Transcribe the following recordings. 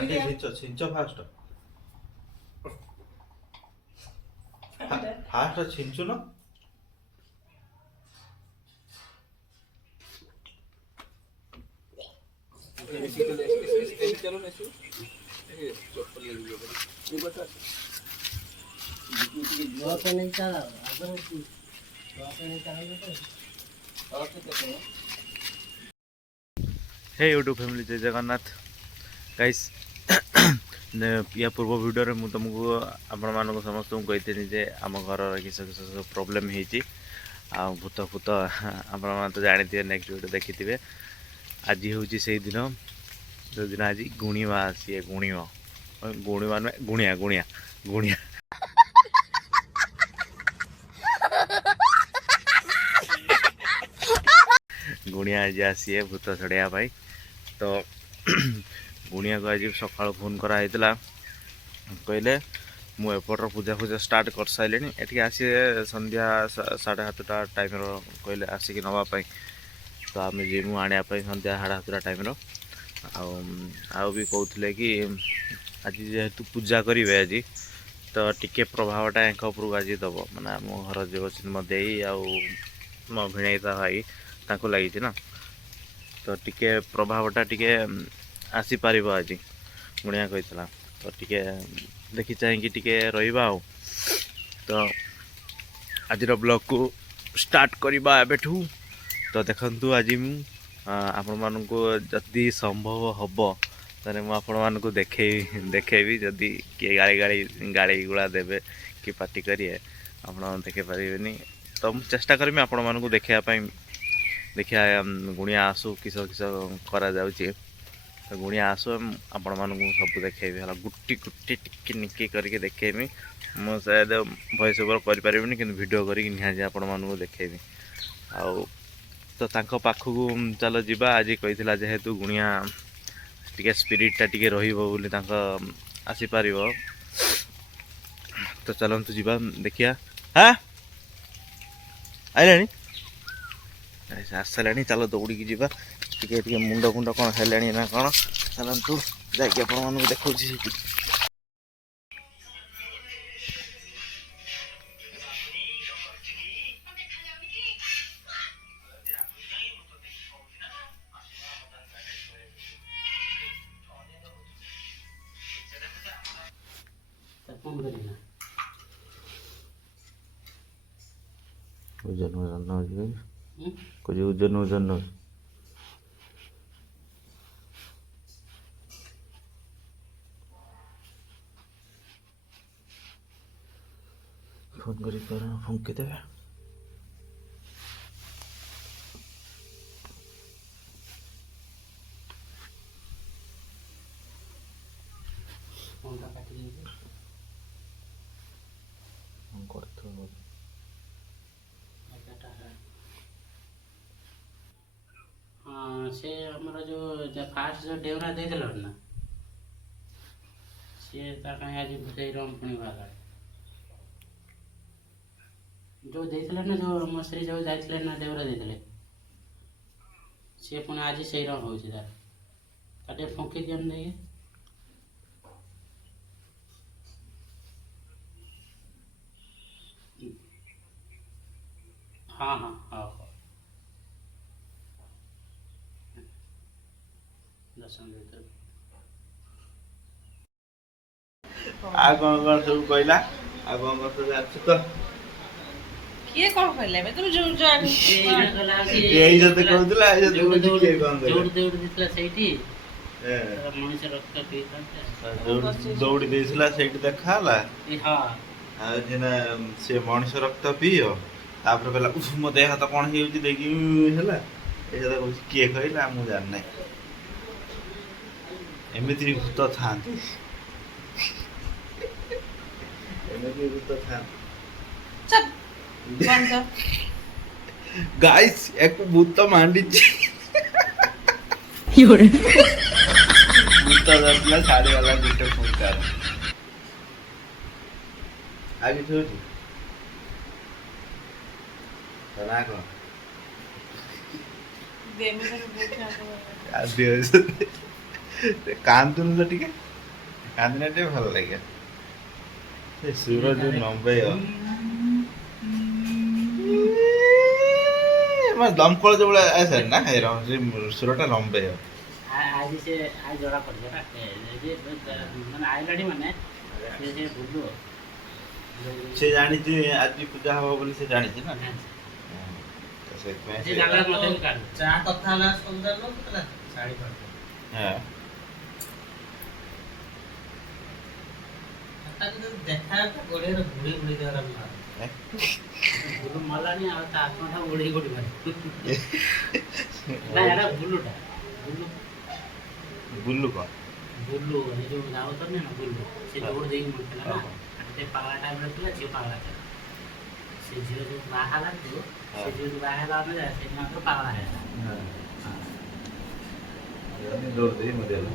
ମାଟି ଛିଞ୍ଚ ଫାଷ୍ଟ ଛିଞ୍ଚୁନ हे YouTube family जय Jagannath guys या पूर्व वीडियो में तुमको आपण मान समस्त कही जे आम घर किस किस प्रोब्लेम होती भूत फूत आपण तो जानते नेक्स्ट वीडियो देखी थे। आज हूँ से दिन जो दिन आज गुणिमा सी गुणिमा गुणिमा गुणिया गुणिया गुणिया गुणिया आज आसी भूत छड़ाया तो गुणिया को आज सका फोन कराई कहले मुझपर पूजा पूजा स्टार्ट कर सारे ये आसी संध्या 7:30 टाइम कहले आसिक नापी तो आम जीमु आने संध्या 7:30 टाइम आउ भी कहते कि आज जेहेतु पूजा करेंगे आज तो टिके प्रभावटा एक उपरको आज दब माने मो घर जो मदे मो भिणईता भाई ताको लगी ना तो टिके प्रभावटा टिके आसीपर आज गुणिया कही तो टिके देखी चाहिए टिके रहा तो आज ब्लॉग को स्टार्ट करवा एबेठू तो देखंतु आज मु आपण मानक जदि संभव हम ताने मु आपण मानक देखेबी जदि किए गाड़ी गाड़ी गाड़ी गुड़ा देवे कि पार्टी करिए आपण देखे पारिबेनी तो मु चेष्टा करमी आपण मानक देखापी देखिया गुणिया आसू किस किस करा जाउची तो गुणिया आसू आपण मानक सब देखेबी हला गुट्टी गुट्टी टिक्की निक्की करके देखेबी मु शायद वॉइस ओवर कर पारिबेनी किंतु वीडियो करके निहाजे आपण मानक देखेबी आ तो तांको पाखु चलो जीवा आज कही जेहेतु गुणिया टिके स्पिरिटा टिके रहिबो बोली तांको आसी पारिबो तो चलंतु जीवा देखिया हाँ आइलानी आसलानी चलो दौड़ी जीवा टिके टिके मुंड फुंड कौन हेलानी ना कौन चलंतु जाके आपण मानक देखौछि सेठी उजन उजन कुछ उजन उजन फोन करी फुंकी देवे हाँ से हमारा जो फास्ट जो डेवरा दे दिल ना सी आज बुझे रम पुणी बागा जो देते ना जो मसरी जो जाते ना देवरा देते सी पुणी आज से रम हो तार फुंकी दिया नहीं हाँ हाँ हाँ आ कौन सब कहला आ कौन सब जाछ तो किए कौन कहले बे तुम जो यही जते कहतला ए जते किए कौन कहला जोड़ दिसला सेठी मनुष्य रक्त पीता दौड़ी देसला सेठी देखाला हां आ जेना से मनुष्य रक्त पियो तापर कहला उफ मो देह हाथ कोन हेउची देखि हैला ए जते कहू किए कहला मु जान नै एमिति भूत थांती एमिति भूत थां चल बंद गाइस एक भूत मांडी योरे भूत दसला साड़ी वाला गुटे फुंकार आगे छोड़ी तना को दे में बैठा आ दे कांतुन तो ठीक है କାନ୍ଦିଲେ ଟିକେ ଭଲ ଲାଗେ ସେ ସୁର ଯୋଉ ନମ୍ବେୟ ଦମକଳ ଯୋଉ ଭଳିଆ ଆସେ ନା ସେ ସୁରଟା ନମ୍ବେୟ ଆଜି ସେ ଆଜି ଜଣା ପଡ଼ିବ ନା ମାନେ ଆଇଲାଣି ମାନେ ସେ ବୁଲୁ ସେ ଜାଣିଛି ଆଜି ପୂଜା ହବ ବୋଲି ସେ ଜାଣିଛି ନା ତ ସେଥିପାଇଁ ସେ ସେ ଜାଗା ମତେ ବି କାଢୁ ଯାହା କଥା ହେଲା ସବୁ ଜାଣିଲ କେତେଟା ଶାଢ଼ୀ କରିଦେବ ହଁ ତାକୁ ଯଦି ଦେଖା ଗୋଡିଆରେ ବୁଡି ବୁଡି ଦେବାର ବୁଲୁ ମଲାଣି ଆଉ ତା ଆତ୍ମାଟା ଉଡେଇ କୋଠି ମାରି ନା ଏଟା ବୁଲୁଟା ବୁଲୁ ବୁଲୁ କଣ ବୁଲୁ ଏ ଯୋଉ ଯାଉଛନ୍ତି ନା ବୁଲୁ ସେ ଦୌଡ଼ ଦେଇକି ମରିଥିଲା ନା ସେ ପାଗଳା ଟାଇମ୍ରେ ଥିଲା ଝିଅ ପାଗଳା ଥିଲା ସେ ଝିଅ ଯୋଉ ବାହା ହେଲା ଯୋଉ ସେ ଝିଅ ଯୋଉ ବାହା ହେଲା ଅନୁଯାୟୀ ସେ ମାତ୍ର ପାଗଳା ହେଲା ଦୌଡ଼ ଦେଇ ମରିଗଲା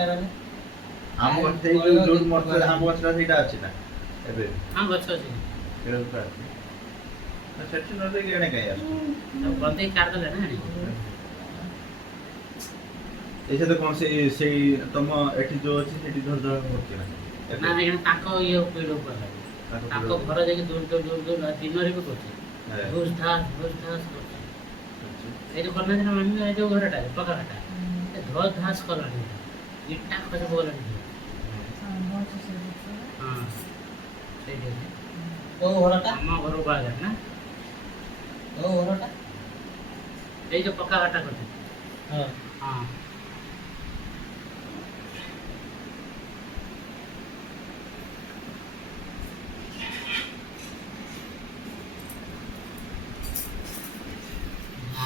ମାନେ ଆମ ଗଛ ସେଇ ଯୋଉଠି ମରିଥିଲା ଆମ ଗଛଟା ସେଇଟା ଅଛି ନା ଏବେ ହଁ ଗଛ ଅଛି ସେଇଟା ତ ଅଛି ନା ସେଠି ନ ଦେଇକି ଏଣେ କାହିଁ ଆସୁଛି ତାକୁ ବନ୍ଦେଇ କାଢିଦେଲେ ନା ଏଣିକି ଏଇ ସହିତ କଣ ସେଇ ତମ ଏଠି ଯୋଉ ଅଛି ସେଠି ଧର ଧର କରୁଛି ନା ନା ଏখানে ତାଙ୍କ ଇଏ ପିଢ ଉପରେ ଲାଗେ ତାଙ୍କ ଘର ଯାଇକି ଦୂର ଦିନରେ ବି କରୁଛି ଘୁଷ ଧାସ କରୁଛି ଏଇ ଯୋଉ କରିନାହାନ୍ତି ନା ମାମି ଏଇ ଯୋଉ ଘରଟା ପକାଟା ସେ ଧସ ଧାସ କଲାଣି ଇଟା ଖସି ପକଲାଣି ହଁ ସେଇଠି କୋଉ ଘରଟା ଆମ ଘରକୁ ବାହାରେ ନା କୋଉ ଘରଟା ଏଇ ଯୋଉ ପକ୍କା ଘରଟା କରିଛି ହଁ ହଁ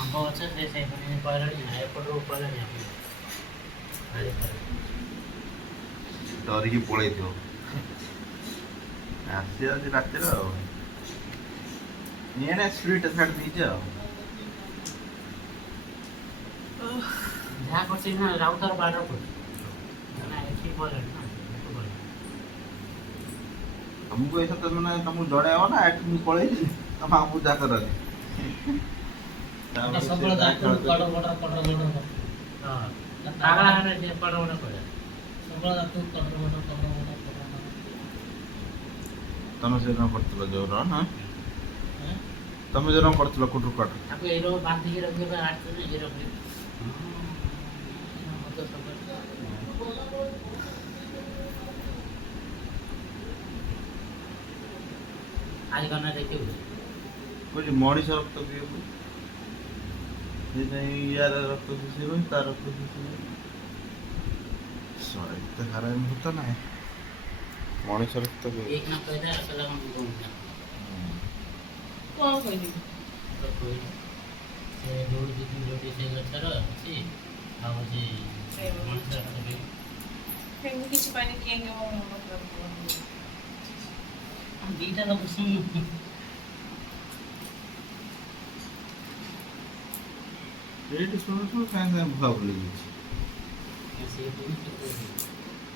ଆମ୍ବ ଗଛ ସେ ସେଇମାନେ କହିଲାଣି ଏପଟରୁ କହିଲାଣି ଡରିକି ପଳେଇଥିବ ଆସି ଆଜି ରାତିରେ ଆଉ ଏଣେ ସ୍ପ୍ରିଟ୍ ଛାଡ଼ି ଦେଇଛି ଆଉ ଯାହା କରୁଛି ନା ରାଉତର ବାଡର କରୁଛି ନା ଏଠି କହିଲାଣି ନା ଏଠୁ କହିଲାଣି ତମକୁ ଏଇ ସତ ମାନେ ତମକୁ ଜଣେଇବ ନା ଏଠି ମୁଁ ପଳେଇଛି ତମ ଆମକୁ ପୂଜା କରନି ସବୁବେଳେ କଟର କଟର ହଁ ପାଗଳା ହେଲେ ସେ ପଡ଼ ପଡ଼ କହିଲା ସବୁବେଳେ ତୁ କଟର କଟର ତମେ ସେଦିନ କରିଥିଲ ଯୋଉ ନା ତମେ ଯୋଉ କରିଥିଲ କୁଟୁର କାଟ ତାକୁ ଏଇ ରୋଗ ବାନ୍ଧିକି ରଖିବା ଆଠ ଇଏ ରଖିବେ ଆଜି ଗନା ଦେଖିବୁ କହୁଛି ମଣିଷ ରକ୍ତ ପିଇବୁ ସେଥିପାଇଁ ୟାର ରକ୍ତ ଶୋଷିବନି ତା ରକ୍ତ ଶୋଷିବନି ଏତେ ହାରାମି ଭୂତ ନାହିଁ ମଣିଷ ରକ୍ତ ପିଇବୁ ଏକ ନା କହିଲା କହିଲା କଣ କଣ କହିଲି ସେ ଯୋଉଠି ସେ ଗଛର ଅଛି ଆଉ ହଉଛି ମଣିଷ ରକ୍ତ ପିଇବୁ ସେମିତି କିଛି ପାଇନି କିଏ ଦିଟା ଲୋକ ଶୁଣୁ ଏଇଠି ଶୁଣୁ ଶୁଣୁ ସାଙ୍ଗେ ସାଙ୍ଗେ ଭୁଆ ଭୁଲି ଯାଇଛି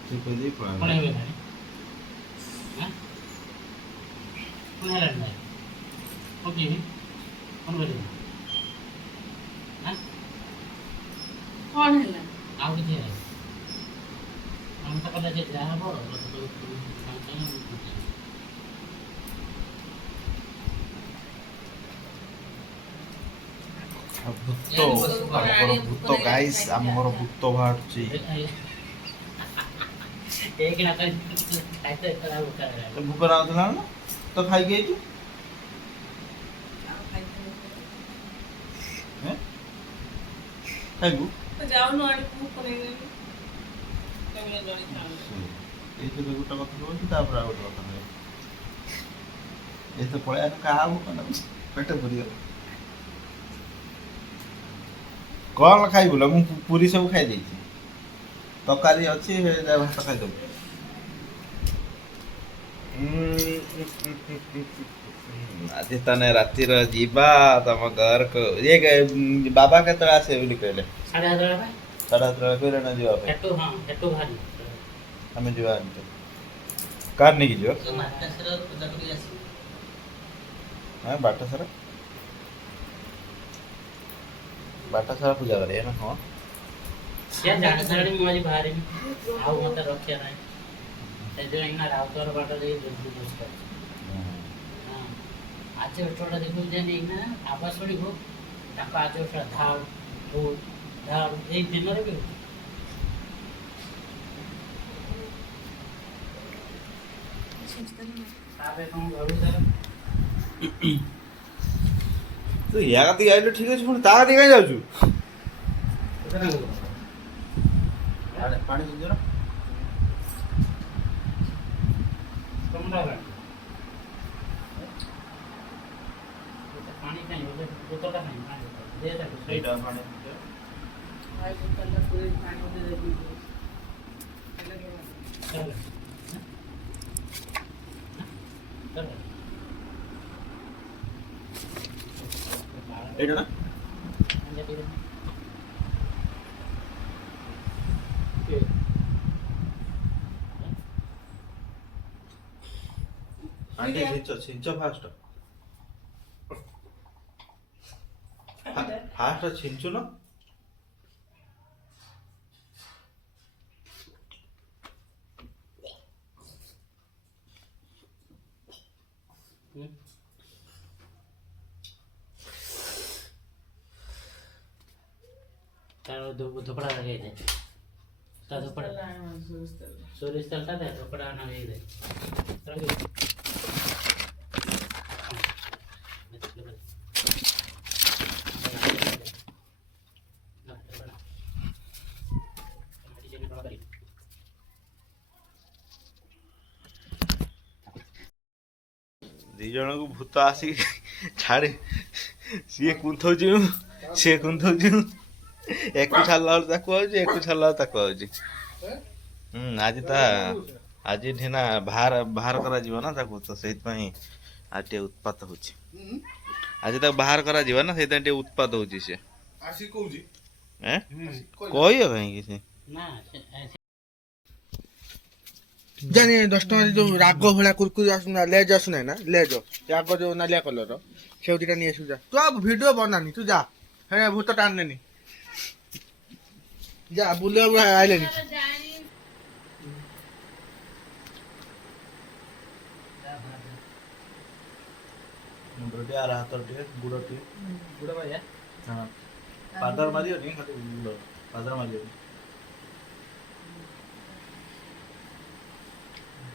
ସେ କହିଦେଇ କଣ ପଳେଇଲା ହେଲାଣି କଣ ହେଲାଣି ଭାଇ କଣ ପିଇବି କଣ କରିବି କଣ ହେଲା ଆଉ କିଛି ହେଲା ଆମେ ତ କହିଲେ ଯେ ଯାହା ହବ ଭୂତ ଆମର ଭୂତ ଗାଇସ୍ ଆମ ଘର ଭୂତ ବାହାରୁଛି ଭୂକ ଲାଗୁଥିଲା ନା ତ ଖାଇକି ହେଇଛୁ ଖାଇବୁ ଯାଉନୁ ଆଣିକୁ ପଳେଇଗଲି ଏଇଥିରେ ଗୋଟେ କଥା କହୁଛି ତାପରେ ଆଉ ଗୋଟେ କଥା କହିବି ଏତେ ପଳେଇ ଆସ କାହା ଭୋକ ଲାଗୁଛି ପେଟ ପୁରିଗଲା କଣ ଖାଇବୁ ଲୋ ମୁଁ ପୁରୀ ସବୁ ଖାଇ ଦେଇଛି ତରକାରୀ ଅଛି ଭାତ ଖାଇଦେବୁ ଆଜି ତାନେ ରାତିର ଯିବା ତମ ଘରକୁ ଇଏ ବାବା କେତେବେଳେ ଆସିବେ ବୋଲି କହିଲେ 7:30 ସାଢ଼େ 7 କହିଲେ ନା ଯିବା ପାଇଁ ଏଠୁ ହଁ ଏଠୁ ଭାରି ଆମେ ଯିବା ଏମିତି କାର୍ ନେଇକି ଯିବ ପୂଜା କରିକି ଆସିବି ହଁ ବାଟ ସାରା ପୂଜା କରିବା ନା ହଁ ସେ ଜାଣି ସାରିଣି ମୁଁ ଆଜି ବାହାରିବି ଆଉ ମୋତେ ରକ୍ଷା ନାହିଁ ସେଥିପାଇଁ ନା ରାଉତର ବାଟ ଦେଇ ବୁଝ କରିଛି ହଁ ଆଜି ଅଟୋଟା ଦେଖୁଛୁ ଯେ ନା ଆବାଜ ଶୁଣିବ ତାଙ୍କ ଆଜି ଅଟୋ ଧାଉ ଭୁଲ ଧାଉ ଏଇ ଦିନରେ ବି ହଉଛି ତାପରେ କ'ଣ ଘରକୁ ଯାଉ ତୁ ୟା କତିକି ଆଇଲୁ ଠିକ ଅଛି ପୁଣି ତା କତିକି କାଇଁ ଯାଉଛୁ? ପାଣି ଦିଅ ନା ପାଣି କାଇଁ ବୋତଲଟା କାଇଁ ପାଣି ଦେ ତାକୁ ସେଇଟା ପାଣି এইটা না ଆଣ୍ଟି ଛିଞ୍ଚ ଫାଷ୍ଟ ଫାଷ୍ଟ ଛିଞ୍ଚୁନ ତାର ଧୋପଡ଼ା ଲଗେଇଦେ ତା ଧୋପଡ଼ା ସୋରିଷ ତେଲଟା ଦେ ଧୋପଡ଼ା ଲଗେଇଦେ ଦି ଜଣକୁ ଭୂତ ଆସିକି ଛାଡେ ସିଏ କୁନ୍ଥଉଛି ସିଏ କୁନ୍ଥଉଛି ଏକୁ ଛାଡ଼ିଲା ବେଳକୁ ତାକୁ ଆଉଛି ଏକୁ ଛାଡ଼ିଲା ବେଳକୁ ତାକୁ ଆଉଛି ଆଜି ଢେନା ବାହାର କରାଯିବ ନା ତାକୁ ତ ସେଇଥିପାଇଁ ଆଜି ଟିକେ ଉତ୍ପାତ ହଉଛି ଆଜି ତାକୁ ବାହାର କରାଯିବ ନା ସେଇଥିପାଇଁ ଟିକେ ଉତ୍ପାତ ହଉଛି ସେ କହିବ କାହିଁକି ସେ ଜାଣି 10 ଟଙ୍କା ଯୋଉ ରାଗ ଭଳିଆ କୁରକୁରି ଆସୁନା ଲେଜ ଆସୁନାହିଁ ନା ଲେଜ ରାଗ ଯୋଉ ନାଲିଆ କଲର ସେଉ ଦିଟା ନେଇ ଆସିବୁ ଯା ତୁ ଆଉ ଭିଡିଓ ବନାନି ତୁ ଯା ହେ ଭୂତ ଟାଣିଲେନି ଯା ବୁଲିବାକୁ ଆଇଲେନି ମୁଣ୍ଡଟି ଆର ହାତର ଟିକେ ଗୁଡ଼ ଭାଇଆ ହଁ ପାଦର ମାରିବନି ଖାଲି ଗୁଡ଼ ପାଦର ମାରିବନି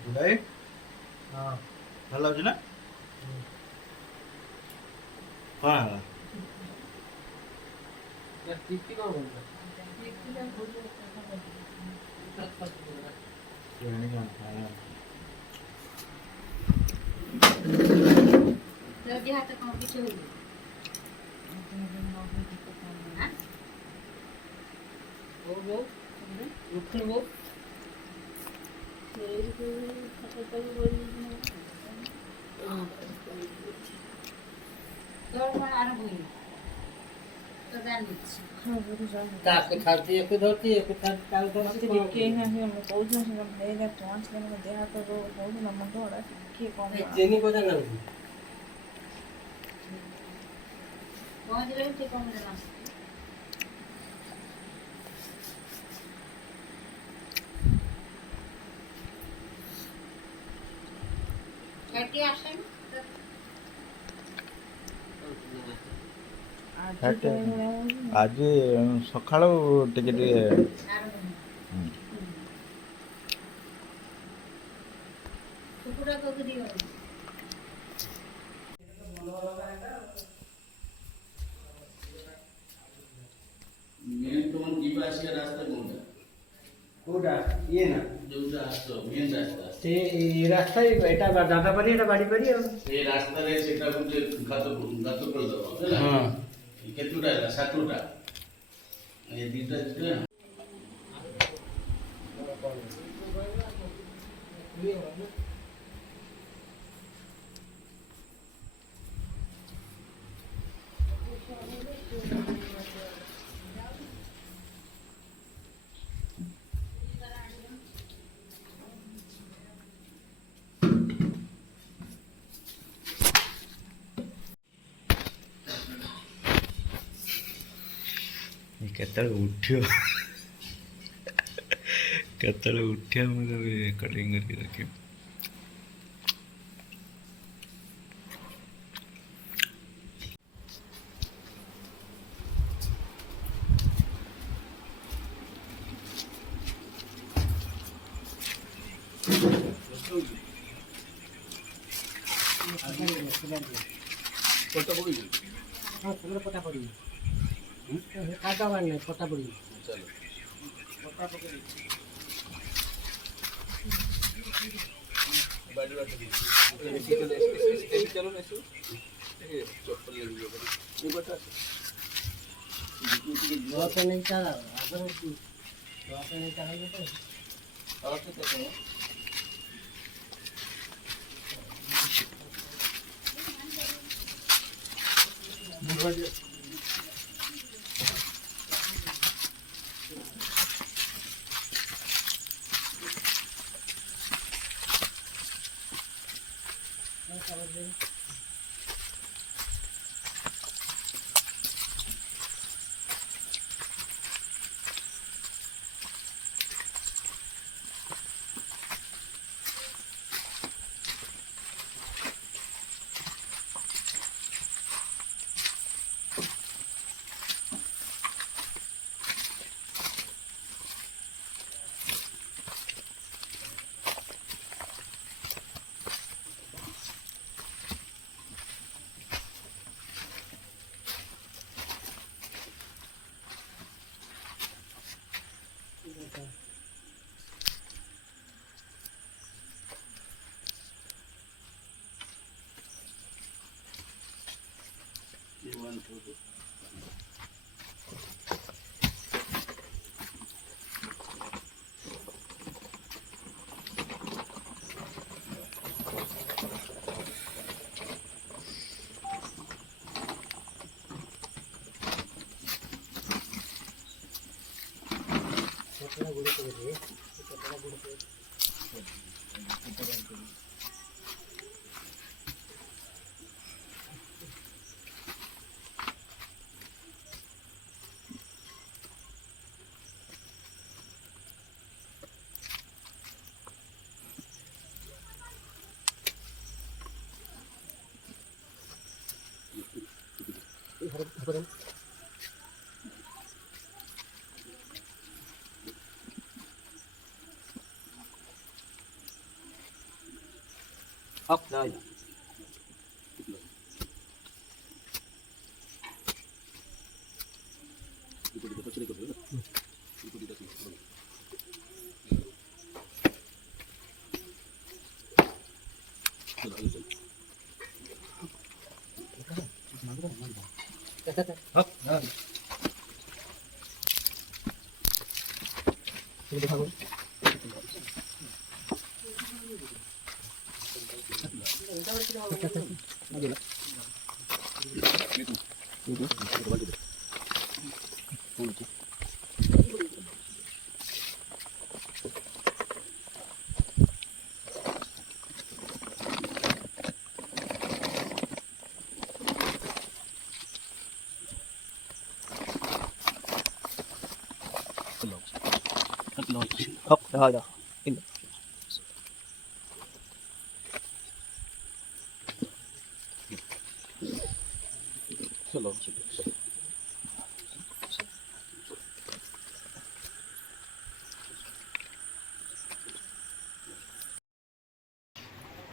ଗୁଡ଼ାଏ ହଁ ଭଲ ଲାଗୁଛି ନା କ'ଣ ହେଲା ହାତ କ'ଣ କିଛି ହଉନି ଆରମ୍ଭ ହେଇନି ତ ଜାଣିଛି ତାକୁ ଛାଡୁଛି ଏକୁ ଧରୁଛି ଏକୁ ଛାଡୁଛି ତାକୁ ଧରୁଛି ଚିନି କଥା ଲାଗୁଛି ପହଞ୍ଚିଲେ ବି ଠିକ କମିଲା ଏଠି ଆସେନି ଆଜି ସକାଳୁ ଟିକେ ଟିକେ କୁକୁଡ଼ା କୋକୁ ଦିଅ ଯିବା ଆସିବା ରାସ୍ତା କୋଉଟା କୋଉଟା ଇଏ ନା ଯୋଉଟା ଆସ ମେନ୍ ରାସ୍ତା ସେ ରାସ୍ତା ଏଟା ଦାଦା ପାରି ଏଟା ବାଡ଼ି ପାରି ଆଉ ସେଇ ରାସ୍ତାରେ ସେଟା ଗୋଟେ ଗାତ କରିଦବ ହେଲା ହଁ କେତେଟା ହେଲା 7ଟା ଏ ଦିଟା କେତେବେଳେ ଉଠିବ କେତେବେଳେ ଉଠିବା ମୁଁ ତାକୁ କଟିଂ କରିକି ରଖିବି।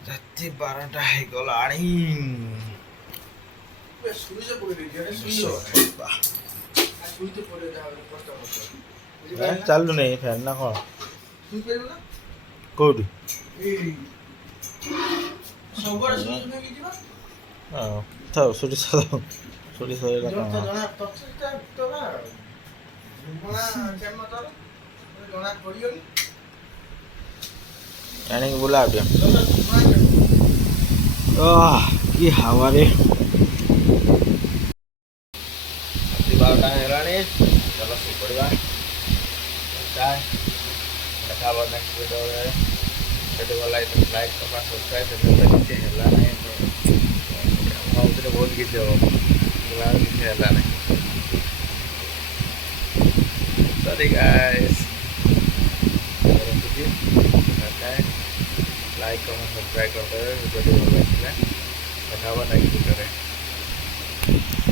ରାତି 12ଟା ହେଇଗଲାଣି। ଚାଲୁନି ଫ୍ୟାନ୍ ନା କ'ଣ? କୋଉଠି? ହଁ ଥାଉ ସୋରିଷ ସୋରିଷ ଆଣିକି ବୁଲା ଟିକେ। କି ହାୱାରେ 12ଟା ହେଇଗଲାଣି। ଚାଲ ଶୋଇପଡ଼ିବା। ଦେଖା ହବ ନେକ୍ସଟ ଭିଡ଼ିଓରେ। ସେଠି ଭଲ ଲାଗିଥିଲା ଲାଇକ୍ କମେଣ୍ଟ ସବସ୍କ୍ରାଇବ୍ ସେମିତି କିଛି ହେଲା ନାହିଁ। ଭାବୁଥିଲେ ବହୁତ କିଛି ହବ, କିଛି ହେଲା ନାହିଁ। ସରି ଗାଇସ୍। লাইক কমেন্ট সবসক্রাইব করতে হবে ভিডিওটি ভালো লাগলে দেখা হবা নেক্সট ভিডিওরে।